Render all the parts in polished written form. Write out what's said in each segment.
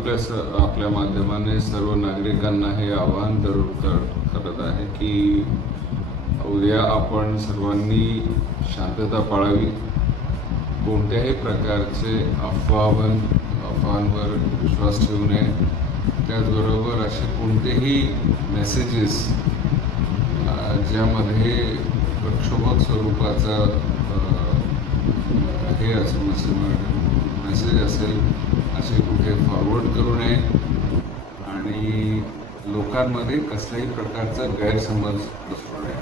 आपल्या माध्यमाने सर्व नागरिकांना हे आवाहन करत आहे की उद्या आपण सर्वांनी शांतता पाळावी. कोणत्याही प्रकारचे अफवांवर विश्वास ठेवू नये. त्याचबरोबर असे कोणतेही मेसेजेस ज्यामध्ये प्रक्षोभक स्वरूपाचा हे मेसेज असेल असे कुठे फॉरवर्ड करू नये आणि लोकांमध्ये कसल्याही प्रकारचा गैरसमज पसरू नये.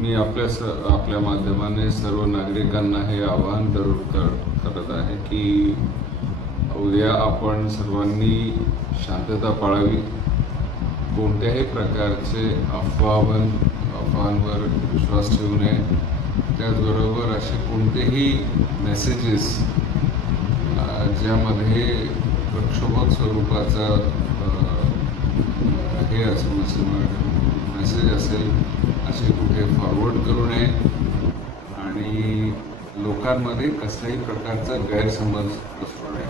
मी आपल्या माध्यमाने सर्व नागरिकांना हे आवाहन करत आहे की उद्या आपण सर्वांनी शांतता पाळावी. कोणत्याही प्रकारचे अफवांवर विश्वास ठेवू नये. त्याचबरोबर असे कोणतेही मेसेजेस ज्यामध्ये प्रक्षोभक स्वरूपाचा हे मेसेज असेल असे कुठे फॉरवर्ड करू नये आणि लोकांमध्ये कसल्याही प्रकारचा गैरसमज पसरू नये.